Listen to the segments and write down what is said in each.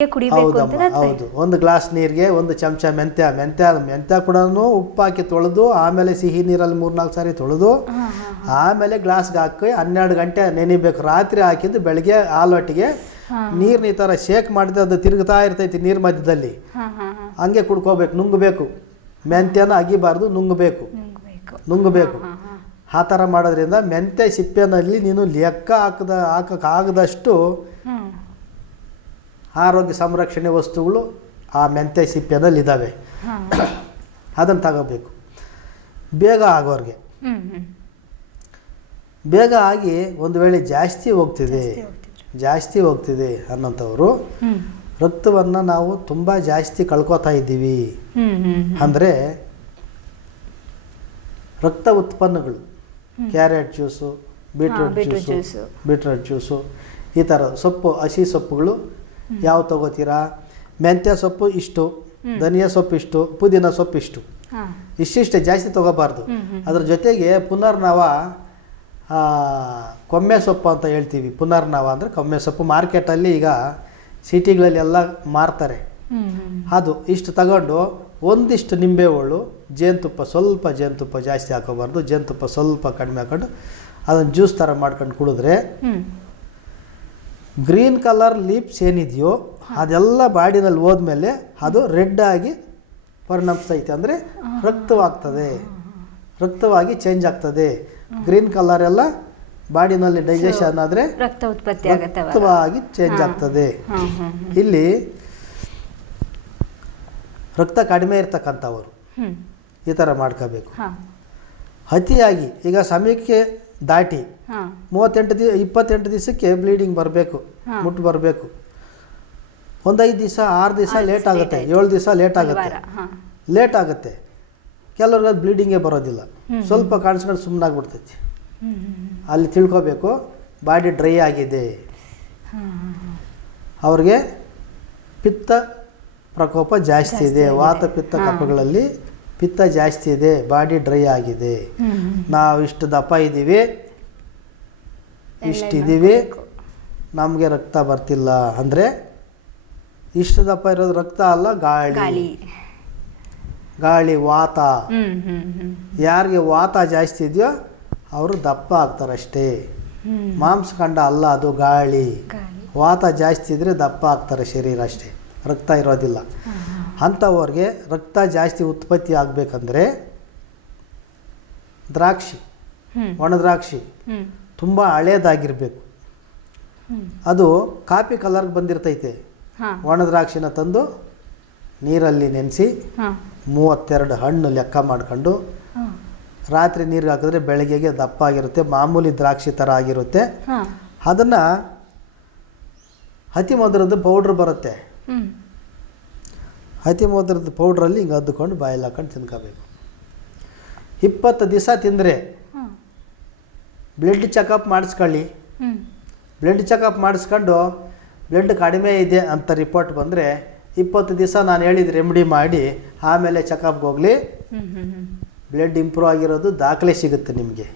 ಹೌದು, ಒಂದು ಗ್ಲಾಸ್ ನೀರಿಗೆ ಒಂದು ಚಮಚ ಮೆಂತ್ಯ ಕೂಡ ಉಪ್ಪು ಹಾಕಿ ತೊಳೆದು ಆಮೇಲೆ ಸಿಹಿ ನೀರಲ್ಲಿ 3-4 ಸಾರಿ ತೊಳೆದು ಆಮೇಲೆ ಗ್ಲಾಸ್ಗೆ ಹಾಕಿ 12 ಗಂಟೆ ನೆನಿಬೇಕು. ರಾತ್ರಿ ಹಾಕಿದ್ದು ಬೆಳಗ್ಗೆ ಹಾಲೊಟ್ಟಿಗೆ ನೀರ್ನ ಈ ಥರ ಶೇಕ್ ಮಾಡಿದ್ರೆ ಅದು ತಿರುಗ್ತಾ ಇರ್ತೈತಿ ನೀರು ಮಧ್ಯದಲ್ಲಿ, ಹಂಗೆ ಕುಡ್ಕೋಬೇಕು. ನುಂಗಬೇಕು, ಮೆಂತ್ಯನ ಅಗಿಬಾರ್ದು, ನುಂಗಬೇಕು. ಆ ಥರ ಮಾಡೋದ್ರಿಂದ ಮೆಂತ್ಯ ಸಿಪ್ಪೆನಲ್ಲಿ ನೀನು ಲೆಕ್ಕ ಹಾಕೋಕ್ಕಾಗದಷ್ಟು ಆರೋಗ್ಯ ಸಂರಕ್ಷಣೆ ವಸ್ತುಗಳು ಆ ಮೆಂತ್ಯ ಸಿಪ್ಪೆನಲ್ಲಿ ಇದ್ದಾವೆ. ಅದನ್ನು ತಗೋಬೇಕು. ಬೇಗ ಆಗೋರಿಗೆ, ಬೇಗ ಆಗಿ ಒಂದು ವೇಳೆ ಜಾಸ್ತಿ ಹೋಗ್ತಿದೆ ಅನ್ನೋಂಥವ್ರು ರಕ್ತವನ್ನು ನಾವು ತುಂಬ ಜಾಸ್ತಿ ಕಳ್ಕೊತಾ ಇದ್ದೀವಿ ಅಂದರೆ ರಕ್ತ ಉತ್ಪನ್ನಗಳು, ಕ್ಯಾರೆಟ್ ಜ್ಯೂಸು, ಬೀಟ್ರೂಟ್ ಜ್ಯೂಸು, ಈ ಥರ ಸೊಪ್ಪು, ಹಸಿ ಸೊಪ್ಪುಗಳು ಯಾವ ತಗೋತೀರಾ? ಮೆಂತ್ಯ ಸೊಪ್ಪು ಇಷ್ಟು, ಧನಿಯಾ ಸೊಪ್ಪು ಇಷ್ಟು, ಪುದೀನ ಸೊಪ್ಪು ಇಷ್ಟು, ಇಷ್ಟಿಷ್ಟೇ, ಜಾಸ್ತಿ ತೊಗೋಬಾರ್ದು. ಅದ್ರ ಜೊತೆಗೆ ಪುನರ್ನವ, ಕೊಮ್ಮೆ ಸೊಪ್ಪು ಅಂತ ಹೇಳ್ತೀವಿ. ಪುನರ್ನವ ಅಂದರೆ ಕೊಮ್ಮೆ ಸೊಪ್ಪು. ಮಾರ್ಕೆಟಲ್ಲಿ ಈಗ ಸಿಟಿಗಳಲ್ಲಿ ಎಲ್ಲ ಮಾರ್ತಾರೆ. ಅದು ಇಷ್ಟು ತಗೊಂಡು ಒಂದಿಷ್ಟು ನಿಂಬೆಹಣ್ಣು, ಜೇನುತುಪ್ಪ ಜಾಸ್ತಿ ಹಾಕೋಬಾರ್ದು, ಜೇನುತುಪ್ಪ ಸ್ವಲ್ಪ ಕಡಿಮೆ ಹಾಕೊಂಡು ಅದನ್ನು ಜ್ಯೂಸ್ ಥರ ಮಾಡ್ಕೊಂಡು ಕುಡಿದ್ರೆ ಗ್ರೀನ್ ಕಲರ್ ಲೀಪ್ಸ್ ಏನಿದೆಯೋ ಅದೆಲ್ಲ ಬಾಡಿನಲ್ಲಿ ಹೋದ್ಮೇಲೆ ಅದು ರೆಡ್ ಆಗಿ ಪರಿಣಮಿಸ್ತೈತೆ. ಅಂದರೆ ರಕ್ತವಾಗಿ ಚೇಂಜ್ ಆಗ್ತದೆ. ಗ್ರೀನ್ ಕಲರ್ ಎಲ್ಲ ಬಾಡಿನಲ್ಲಿ ಡೈಜೆಷನ್ ಆದರೆ ರಕ್ತವಾಗಿ ಚೇಂಜ್ ಆಗ್ತದೆ. ಇಲ್ಲಿ ರಕ್ತ ಕಡಿಮೆ ಇರ್ತಕ್ಕಂಥವರು ಈ ಥರ ಮಾಡ್ಕೋಬೇಕು. ಅತಿಯಾಗಿ ಈಗ ಸಮಯಕ್ಕೆ ದಾಟಿ 28 ದಿವಸಕ್ಕೆ ಬ್ಲೀಡಿಂಗ್ ಬರಬೇಕು, ಮುಟ್ಟು ಬರಬೇಕು. ಒಂದು 5 ದಿವಸ 6 ದಿವಸ ಲೇಟ್ ಆಗುತ್ತೆ, 7 ದಿವಸ ಲೇಟ್ ಆಗುತ್ತೆ. ಕೆಲವ್ರಿಗೆ ಅದು ಬ್ಲೀಡಿಂಗೇ ಬರೋದಿಲ್ಲ, ಸ್ವಲ್ಪ ಕಾಣಿಸ್ಕೊಂಡು ಸುಮ್ಮನಾಗ್ಬಿಡ್ತೈತಿ. ಅಲ್ಲಿ ತಿಳ್ಕೊಬೇಕು ಬಾಡಿ ಡ್ರೈ ಆಗಿದೆ, ಅವ್ರಿಗೆ ಪಿತ್ತ ಪ್ರಕೋಪ ಜಾಸ್ತಿ ಇದೆ, ವಾತ ಪಿತ್ತ ಕಫಗಳಲ್ಲಿ ಪಿತ್ತ ಜಾಸ್ತಿ ಇದೆ, ಬಾಡಿ ಡ್ರೈ ಆಗಿದೆ, ನಾವು ಇಷ್ಟು ದಪ್ಪ ಇದ್ದೀವಿ, ಇಷ್ಟಿದ್ದೀವಿ, ನಮಗೆ ರಕ್ತ ಬರ್ತಿಲ್ಲ ಅಂದರೆ ಇಷ್ಟು ದಪ್ಪ ಇರೋದು ರಕ್ತ ಅಲ್ಲ, ಗಾಳಿ ವಾತ. ಯಾರಿಗೆ ವಾತ ಜಾಸ್ತಿ ಇದೆಯೋ ಅವರು ದಪ್ಪ ಆಗ್ತಾರಷ್ಟೇ. ಮಾಂಸಖಂಡ ಅಲ್ಲ, ಅದು ಗಾಳಿ. ವಾತ ಜಾಸ್ತಿ ಇದ್ದರೆ ದಪ್ಪ ಆಗ್ತಾರೆ ಶರೀರ ಅಷ್ಟೇ, ರಕ್ತ ಇರೋದಿಲ್ಲ. ಅಂಥವ್ರಿಗೆ ರಕ್ತ ಜಾಸ್ತಿ ಉತ್ಪತ್ತಿ ಆಗಬೇಕಂದ್ರೆ ಒಣ ದ್ರಾಕ್ಷಿ ತುಂಬ ಹಳೇದಾಗಿರಬೇಕು. ಅದು ಕಾಫಿ ಕಲರ್ಗೆ ಬಂದಿರ್ತೈತೆ. ಒಣ ದ್ರಾಕ್ಷಿನ ತಂದು ನೀರಲ್ಲಿ ನೆನೆಸಿ 32 ಹಣ್ಣು ಲೆಕ್ಕ ಮಾಡ್ಕೊಂಡು ರಾತ್ರಿ ನೀರಿಗೆ ಹಾಕಿದ್ರೆ ಬೆಳಗ್ಗೆಗೆ ದಪ್ಪ ಆಗಿರುತ್ತೆ, ಮಾಮೂಲಿ ದ್ರಾಕ್ಷಿ ಥರ ಆಗಿರುತ್ತೆ. ಅದನ್ನು ಅತಿ ಮಧುರದ ಪೌಡ್ರ್ ಬರುತ್ತೆ, ಅತಿ ಮಧುರದ ಪೌಡ್ರಲ್ಲಿ ಹಿಂಗೆ ಅದ್ದುಕೊಂಡು ಬಾಯಲ್ಲಿ ಹಾಕೊಂಡು ತಿನ್ಕೋಬೇಕು. 20 ದಿವಸ ತಿಂದರೆ ಬ್ಲಡ್ ಚೆಕಪ್ ಮಾಡಿಸ್ಕೊಳ್ಳಿ. ಬ್ಲಡ್ ಚೆಕಪ್ ಮಾಡಿಸ್ಕೊಂಡು ಬ್ಲಡ್ ಕಡಿಮೆ ಇದೆ ಅಂತ ರಿಪೋರ್ಟ್ ಬಂದರೆ 20 ದಿವಸ ನಾನು ಹೇಳಿದ ರೆಮಿಡಿ ಮಾಡಿ ಆಮೇಲೆ ಚೆಕಪ್ಗೆ ಹೋಗಲಿ. ಬ್ಲಡ್ ಇಂಪ್ರೂವ್ ಆಗಿರೋದು ದಾಖಲೆ ಸಿಗುತ್ತೆ ನಿಮಗೆ.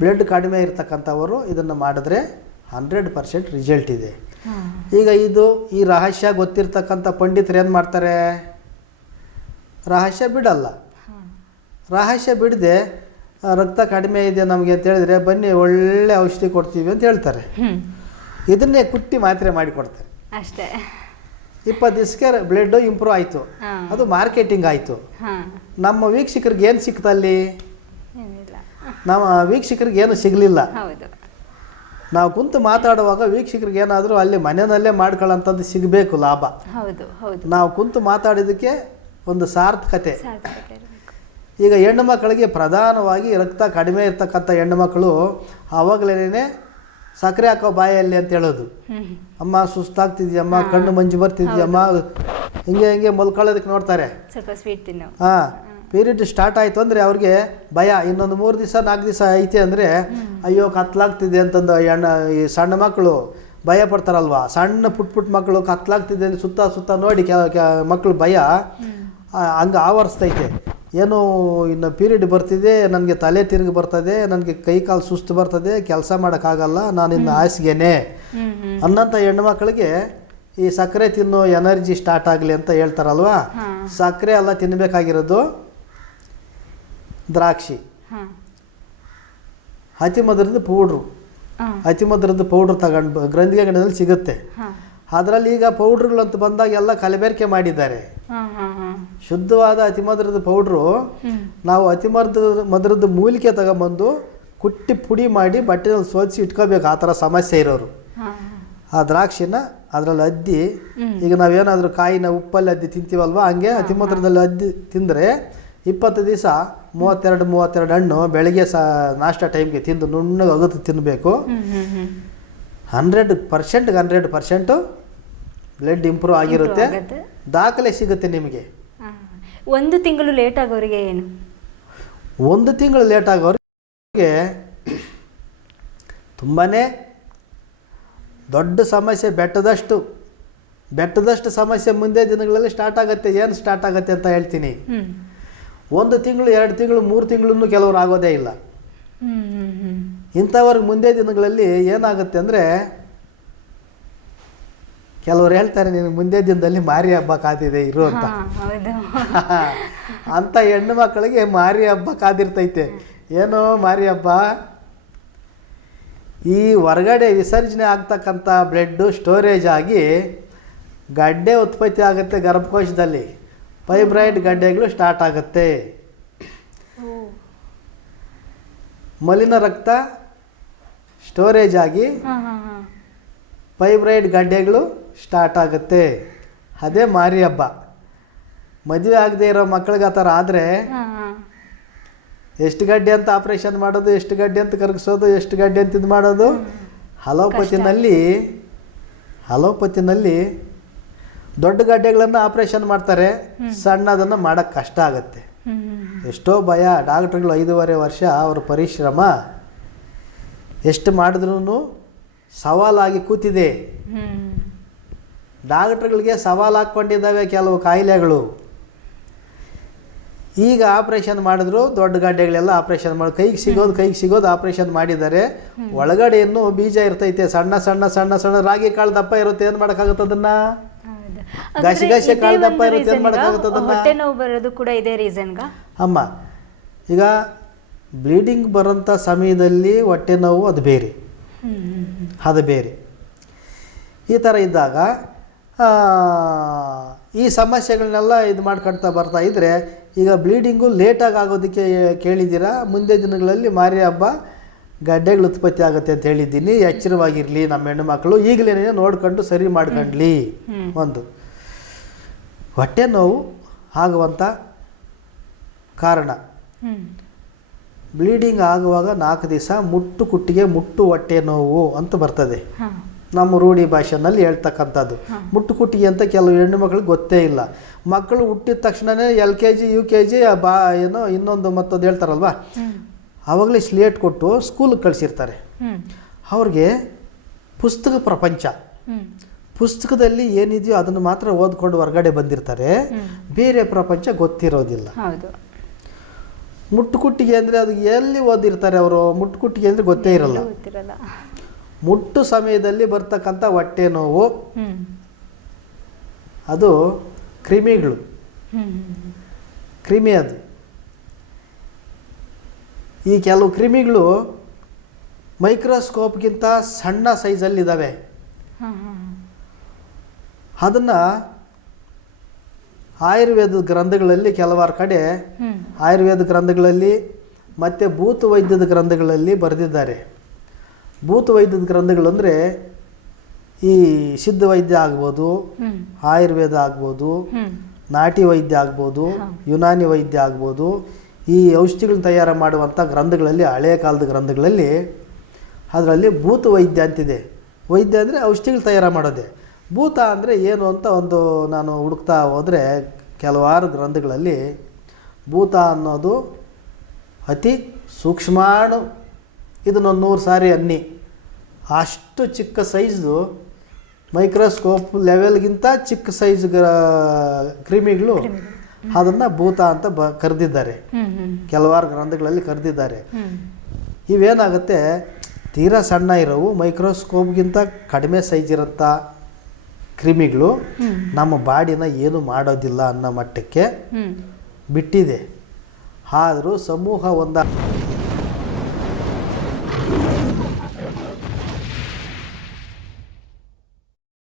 ಬ್ಲಡ್ ಕಡಿಮೆ ಇರ್ತಕ್ಕಂಥವರು ಇದನ್ನು ಮಾಡಿದ್ರೆ 100% ರಿಸಲ್ಟ್ ಇದೆ. ಈಗ ಈ ರಹಸ್ಯ ಗೊತ್ತಿರ್ತಕ್ಕಂಥ ಪಂಡಿತರು ಏನು ಮಾಡ್ತಾರೆ? ರಹಸ್ಯ ಬಿಡಲ್ಲ. ರಹಸ್ಯ ಬಿಡದೆ ರಕ್ತ ಕಡಿಮೆ ಇದೆ ನಮಗೆ ಅಂತ ಹೇಳಿದ್ರೆ ಬನ್ನಿ ಒಳ್ಳೆ ಔಷಧಿ ಕೊಡ್ತೀವಿ ಅಂತ ಹೇಳ್ತಾರೆ. ಇದನ್ನೇ ಕುಟ್ಟಿ ಮಾತ್ರೆ ಮಾಡಿ ಕೊಡ್ತಾರೆ ಅಷ್ಟೇ. 20 ದಿವಸಕ್ಕೆ ಬ್ಲಡ್ ಇಂಪ್ರೂವ್ ಆಯಿತು, ಅದು ಮಾರ್ಕೆಟಿಂಗ್ ಆಯಿತು. ನಮ್ಮ ವೀಕ್ಷಕರಿಗೆ ಏನು ಸಿಕ್ತಲ್ಲಿ? ನಮ್ಮ ವೀಕ್ಷಕರಿಗೆ ಏನು ಸಿಗಲಿಲ್ಲ. ನಾವು ಕುಂತು ಮಾತಾಡುವಾಗ ವೀಕ್ಷಕರಿಗೆ ಏನಾದರೂ ಅಲ್ಲಿ ಮನೆಯಲ್ಲೇ ಮಾಡ್ಕೊಳ್ಳೋಂಥದ್ದು ಸಿಗಬೇಕು ಲಾಭ. ನಾವು ಕುಂತು ಮಾತಾಡಿದ್ದಕ್ಕೆ ಒಂದು ಸಾರ್ಥಕತೆ. ಈಗ ಹೆಣ್ಣು ಮಕ್ಕಳಿಗೆ ಪ್ರಧಾನವಾಗಿ ರಕ್ತ ಕಡಿಮೆ ಇರ್ತಕ್ಕಂಥ ಹೆಣ್ಣು ಮಕ್ಕಳು ಆವಾಗಲೇ ಸಕ್ಕರೆ ಹಾಕೋ ಬಾಯಲ್ಲಿ ಅಂತ ಹೇಳೋದು. ಅಮ್ಮ ಸುಸ್ತಾಗ್ತಿದ್ಯಮ್ಮ, ಕಣ್ಣು ಮಂಜು ಬರ್ತಿದ್ಯಮ್ಮ, ಹಿಂಗೆ ಮಲ್ಕೊಳ್ಳೋದಕ್ಕೆ ನೋಡ್ತಾರೆ. ಪೀರಿಯಡ್ ಸ್ಟಾರ್ಟ್ ಆಯಿತು ಅಂದರೆ ಅವ್ರಿಗೆ ಭಯ. ಇನ್ನೊಂದು 3 ದಿವಸ 4 ದಿವಸ ಐತೆ ಅಂದರೆ ಅಯ್ಯೋ ಕತ್ಲಾಗ್ತಿದೆ ಅಂತಂದು ಈ ಸಣ್ಣ ಮಕ್ಕಳು ಭಯ ಪಡ್ತಾರಲ್ವ. ಸಣ್ಣ ಪುಟ್ಟ ಮಕ್ಕಳು ಕತ್ಲಾಗ್ತಿದೆ ಅಂದರೆ ಸುತ್ತ ನೋಡಿ ಮಕ್ಕಳು ಭಯ ಹಂಗೆ ಆವರಿಸ್ತೈತೆ. ಏನೋ ಇನ್ನು ಪೀರಿಯಡ್ ಬರ್ತಿದೆ, ನನಗೆ ತಲೆ ತಿರುಗಿ ಬರ್ತದೆ, ನನಗೆ ಕೈ ಕಾಲು ಸುಸ್ತು ಬರ್ತದೆ, ಕೆಲಸ ಮಾಡೋಕ್ಕಾಗಲ್ಲ, ನಾನು ಇನ್ನು ಹಾಸಿಗೆನೆ ಅನ್ನೋಂಥ ಹೆಣ್ಮಕ್ಳಿಗೆ ಈ ಸಕ್ಕರೆ ತಿನ್ನೋ ಎನರ್ಜಿ ಸ್ಟಾರ್ಟ್ ಆಗಲಿ ಅಂತ ಹೇಳ್ತಾರಲ್ವಾ, ಸಕ್ಕರೆ ಎಲ್ಲ ತಿನ್ನಬೇಕಾಗಿರೋದು ದ್ರಾಕ್ಷಿ. ಅತಿ ಮಧುರದ ಪೌಡ್ರು, ಅತಿ ಮಧುರದ ಪೌಡ್ರ್ ತಗೊಂಡು ಗ್ರಂಥಿಗೆ ಅಂಗಡಿಯಲ್ಲಿ ಸಿಗುತ್ತೆ. ಅದರಲ್ಲಿ ಈಗ ಪೌಡ್ರುಗಳಂತ ಬಂದಾಗ ಎಲ್ಲ ಕಲಬೆರಕೆ ಮಾಡಿದ್ದಾರೆ. ಶುದ್ಧವಾದ ಅತಿ ಮಧುರದ ಪೌಡ್ರು ನಾವು ಅತಿ ಮಧುರದ ಮೂಲಿಕೆ ತಗೊಂಬಂದು ಕುಟ್ಟಿ ಪುಡಿ ಮಾಡಿ ಬಟ್ಟೆನಲ್ಲಿ ಸೋದಿಸಿ ಇಟ್ಕೋಬೇಕು. ಆ ಥರ ಸಮಸ್ಯೆ ಇರೋರು ಆ ದ್ರಾಕ್ಷಿನ ಅದರಲ್ಲಿ ಅದ್ದಿ, ಈಗ ನಾವೇನಾದರೂ ಕಾಯಿನ ಉಪ್ಪಲ್ಲಿ ಅದ್ದಿ ತಿಂತೀವಲ್ವ, ಹಂಗೆ ಅತಿ ಮಧುರದಲ್ಲಿ ಅದ್ದಿ ತಿಂದರೆ 20 ದಿವಸ 32 ಹಣ್ಣು ಬೆಳಗ್ಗೆ ನಾಷ್ಟ ಟೈಮ್ಗೆ ತಿಂದು ನುಣ್ಣಗೆ ಅಗದು ತಿನ್ನಬೇಕು. 100% ಬ್ಲಡ್ ಇಂಪ್ರೂವ್ ಆಗಿರುತ್ತೆ. ದಾಖಲೆ ಸಿಗುತ್ತೆ ನಿಮಗೆ. 1 ತಿಂಗಳು ಲೇಟ್ ಆಗೋರಿಗೆ ಏನು? 1 ತಿಂಗಳು ಲೇಟ್ ಆಗೋರಿಗೆ ತುಂಬಾ ದೊಡ್ಡ ಸಮಸ್ಯೆ, ಬೆಟ್ಟದಷ್ಟು ಸಮಸ್ಯೆ ಮುಂದೆ ದಿನಗಳಲ್ಲಿ ಸ್ಟಾರ್ಟ್ ಆಗುತ್ತೆ. ಏನು ಸ್ಟಾರ್ಟ್ ಆಗುತ್ತೆ ಅಂತ ಹೇಳ್ತೀನಿ. 1 ತಿಂಗಳು 2 ತಿಂಗಳು 3 ತಿಂಗಳು ಕೆಲವರು ಆಗೋದೇ ಇಲ್ಲ. ಇಂಥವ್ರಿಗೆ ಮುಂದೆ ದಿನಗಳಲ್ಲಿ ಏನಾಗುತ್ತೆ ಅಂದರೆ, ಕೆಲವರು ಹೇಳ್ತಾರೆ ನಿನಗೆ ಮುಂದೆ ದಿನದಲ್ಲಿ ಮಾರಿ ಹಬ್ಬ ಕಾದಿದೆ ಇರು ಅಂತ. ಅಂಥ ಹೆಣ್ಣು ಮಕ್ಕಳಿಗೆ ಮಾರಿ ಹಬ್ಬ ಕಾದಿರ್ತೈತೆ. ಏನೋ ಮಾರಿ ಹಬ್ಬ, ಈ ಹೊರಗಡೆ ವಿಸರ್ಜನೆ ಆಗ್ತಕ್ಕಂಥ ಬ್ಲಡ್ಡು ಸ್ಟೋರೇಜ್ ಆಗಿ ಗಡ್ಡೆ ಉತ್ಪತ್ತಿ ಆಗುತ್ತೆ ಗರ್ಭಕೋಶದಲ್ಲಿ. ಫೈಬ್ರಾಯ್ಡ್ ಗಡ್ಡೆಗಳು ಸ್ಟಾರ್ಟ್ ಆಗುತ್ತೆ. ಮಲಿನ ರಕ್ತ ಸ್ಟೋರೇಜ್ ಆಗಿ ಫೈಬ್ರಾಯ್ಡ್ ಗಡ್ಡೆಗಳು ಸ್ಟಾರ್ಟ್ ಆಗುತ್ತೆ. ಅದೇ ಮಾರಿ ಹಬ್ಬ. ಮದುವೆ ಆಗದೆ ಇರೋ ಮಕ್ಕಳಿಗೆ ಆ ಥರ ಆದರೆ ಎಷ್ಟು ಗಡ್ಡೆ ಅಂತ ಆಪ್ರೇಷನ್ ಮಾಡೋದು, ಎಷ್ಟು ಗಡ್ಡೆ ಅಂತ ಕರಗಿಸೋದು, ಎಷ್ಟು ಗಡ್ಡೆ ಅಂತ ಇದು ಮಾಡೋದು. ಅಲೋಪತಿನಲ್ಲಿ ದೊಡ್ಡ ಗಡ್ಡೆಗಳನ್ನು ಆಪ್ರೇಷನ್ ಮಾಡ್ತಾರೆ, ಸಣ್ಣದನ್ನು ಮಾಡೋಕ್ಕೆ ಕಷ್ಟ ಆಗುತ್ತೆ. ಎಷ್ಟೋ ಭಯ. ಡಾಕ್ಟ್ರುಗಳು 5.5 ವರ್ಷ ಅವ್ರ ಪರಿಶ್ರಮ ಎಷ್ಟು ಮಾಡಿದ್ರೂ ಸವಾಲಾಗಿ ಕೂತಿದೆ. ಡಾಕ್ಟ್ರುಗಳಿಗೆ ಸವಾಲು ಹಾಕ್ಕೊಂಡಿದ್ದಾವೆ ಕೆಲವು ಕಾಯಿಲೆಗಳು. ಈಗ ಆಪ್ರೇಷನ್ ಮಾಡಿದ್ರು, ದೊಡ್ಡ ಗಡ್ಡೆಗಳೆಲ್ಲ ಆಪ್ರೇಷನ್ ಮಾಡಿ ಕೈಗೆ ಸಿಗೋದು ಆಪ್ರೇಷನ್ ಮಾಡಿದ್ದಾರೆ. ಒಳಗಡೆ ಇನ್ನೂ ಬೀಜ ಇರ್ತೈತೆ, ಸಣ್ಣ ರಾಗಿ ಕಾಳು ದಪ್ಪ ಇರುತ್ತೆ. ಏನು ಮಾಡೋಕ್ಕಾಗುತ್ತೆ ಅದನ್ನ? ಗಸಿ ಕಾಳು ದಪ್ಪ ಇರುತ್ತೆ. ಏನು ಮಾಡೋಕ್ಕಾಗುತ್ತೆ ಅದನ್ನ? ಹೊಟ್ಟೆ ನೋವು ಬರೋದು ಕೂಡ ಇದೇ ರೀಸನ್ಗ ಅಮ್ಮ. ಈಗ ಬ್ಲೀಡಿಂಗ್ ಬರೋಂಥ ಸಮಯದಲ್ಲಿ ಹೊಟ್ಟೆ ನೋವು ಅದು ಬೇರೆ. ಈ ಥರ ಇದ್ದಾಗ ಈ ಸಮಸ್ಯೆಗಳನ್ನೆಲ್ಲ ಇದು ಮಾಡ್ಕೊಳ್ತಾ ಬರ್ತಾ ಇದ್ದರೆ, ಈಗ ಬ್ಲೀಡಿಂಗು ಲೇಟಾಗಿ ಆಗೋದಕ್ಕೆ ಕೇಳಿದ್ದೀರಾ. ಮುಂದೆ ದಿನಗಳಲ್ಲಿ ಮಾರಿ ಹಬ್ಬ ಗಡ್ಡೆಗಳು ಉತ್ಪತ್ತಿ ಆಗುತ್ತೆ ಅಂತ ಹೇಳಿದ್ದೀನಿ. ಎಚ್ಚರವಾಗಿರಲಿ ನಮ್ಮ ಹೆಣ್ಣು ಮಕ್ಕಳು. ಈಗಲೇ ನೋಡ್ಕೊಂಡು ಸರಿ ಮಾಡ್ಕೊಂಡ್ಲಿ. ಒಂದು ಹೊಟ್ಟೆ ನೋವು ಆಗುವಂಥ ಕಾರಣ, ಬ್ಲೀಡಿಂಗ್ ಆಗುವಾಗ 4 ದಿವಸ ಮುಟ್ಟು ಹೊಟ್ಟೆ ನೋವು ಅಂತ ಬರ್ತದೆ. ನಮ್ಮ ರೂಢಿ ಭಾಷೆನಲ್ಲಿ ಹೇಳ್ತಕ್ಕಂಥದ್ದು ಮುಟ್ಟು ಕುಟ್ಟಿಗೆ ಅಂತ ಕೆಲವು ಹೆಣ್ಣು ಮಕ್ಕಳಿಗೆ ಗೊತ್ತೇ ಇಲ್ಲ. ಮಕ್ಕಳು ಹುಟ್ಟಿದ ತಕ್ಷಣವೇ LKG UKG ಏನೋ ಇನ್ನೊಂದು ಮತ್ತೊಂದು ಹೇಳ್ತಾರಲ್ವ, ಆವಾಗಲೇ ಸ್ಲೇಟ್ ಕೊಟ್ಟು ಸ್ಕೂಲಿಗೆ ಕಳಿಸಿರ್ತಾರೆ. ಅವ್ರಿಗೆ ಪುಸ್ತಕ ಪ್ರಪಂಚ, ಪುಸ್ತಕದಲ್ಲಿ ಏನಿದೆಯೋ ಅದನ್ನು ಮಾತ್ರ ಓದ್ಕೊಂಡು ಹೊರಗಡೆ ಬಂದಿರ್ತಾರೆ. ಬೇರೆ ಪ್ರಪಂಚ ಗೊತ್ತಿರೋದಿಲ್ಲ. ಮುಟ್ಟುಕುಟ್ಟಿಗೆ ಅಂದರೆ ಅದು ಎಲ್ಲಿ ಓದಿರ್ತಾರೆ ಅವರು? ಮುಟ್ಟುಕುಟ್ಟಿಗೆ ಅಂದರೆ ಗೊತ್ತೇ ಇರಲ್ಲ. ಮುಟ್ಟು ಸಮಯದಲ್ಲಿ ಬರ್ತಕ್ಕಂಥ ಹೊಟ್ಟೆ ನೋವು ಅದು ಕ್ರಿಮಿಗಳು, ಕ್ರಿಮಿ ಅದು. ಈ ಕೆಲವು ಕ್ರಿಮಿಗಳು ಮೈಕ್ರೋಸ್ಕೋಪ್ಗಿಂತ ಸಣ್ಣ ಸೈಜಲ್ಲಿದ್ದಾವೆ. ಅದನ್ನು ಆಯುರ್ವೇದ ಗ್ರಂಥಗಳಲ್ಲಿ ಕೆಲವಾರು ಕಡೆ ಆಯುರ್ವೇದ ಗ್ರಂಥಗಳಲ್ಲಿ ಮತ್ತು ಭೂತ ವೈದ್ಯದ ಗ್ರಂಥಗಳಲ್ಲಿ ಬರೆದಿದ್ದಾರೆ. ಭೂತ ವೈದ್ಯದ ಗ್ರಂಥಗಳು ಅಂದರೆ ಈ ಸಿದ್ಧ ವೈದ್ಯ ಆಗ್ಬೋದು, ಆಯುರ್ವೇದ ಆಗ್ಬೋದು, ನಾಟಿ ವೈದ್ಯ ಆಗ್ಬೋದು, ಯುನಾನಿ ವೈದ್ಯ ಆಗ್ಬೋದು. ಈ ಔಷಧಿಗಳನ್ನ ತಯಾರು ಮಾಡುವಂಥ ಗ್ರಂಥಗಳಲ್ಲಿ, ಹಳೆಯ ಕಾಲದ ಗ್ರಂಥಗಳಲ್ಲಿ ಅದರಲ್ಲಿ ಭೂತ ವೈದ್ಯ ಅಂತಿದೆ. ವೈದ್ಯ ಅಂದರೆ ಔಷಧಿಗಳು ತಯಾರು ಮಾಡೋದೆ. ಭೂತ ಅಂದರೆ ಏನು ಅಂತ ಒಂದು ನಾನು ಹುಡುಕ್ತಾ ಹೋದರೆ ಕೆಲವಾರು ಗ್ರಂಥಗಳಲ್ಲಿ ಭೂತ ಅನ್ನೋದು ಅತಿ ಸೂಕ್ಷ್ಮಾಣು. ಇದನ್ನೊಂದು 100 ಸಾರಿ ಅನ್ನಿ. ಅಷ್ಟು ಚಿಕ್ಕ ಸೈಜು, ಮೈಕ್ರೋಸ್ಕೋಪ್ ಲೆವೆಲ್ಗಿಂತ ಚಿಕ್ಕ ಸೈಜ್ ಕ್ರಿಮಿಗಳು, ಅದನ್ನು ಭೂತ ಅಂತ ಕರೆದಿದ್ದಾರೆ. ಕೆಲವಾರು ಗ್ರಂಥಗಳಲ್ಲಿ ಕರೆದಿದ್ದಾರೆ. ಇವೇನಾಗುತ್ತೆ, ತೀರಾ ಸಣ್ಣ ಇರೋವು, ಮೈಕ್ರೋಸ್ಕೋಪ್ಗಿಂತ ಕಡಿಮೆ ಸೈಜ್ ಇರುತ್ತಾ ಕ್ರಿಮಿಗಳು ನಮ್ಮ ಬಾಡಿನ ಏನು ಮಾಡೋದಿಲ್ಲ ಅನ್ನೋ ಮಟ್ಟಕ್ಕೆ ಬಿಟ್ಟಿದೆ. ಆದರೂ ಸಮೂಹ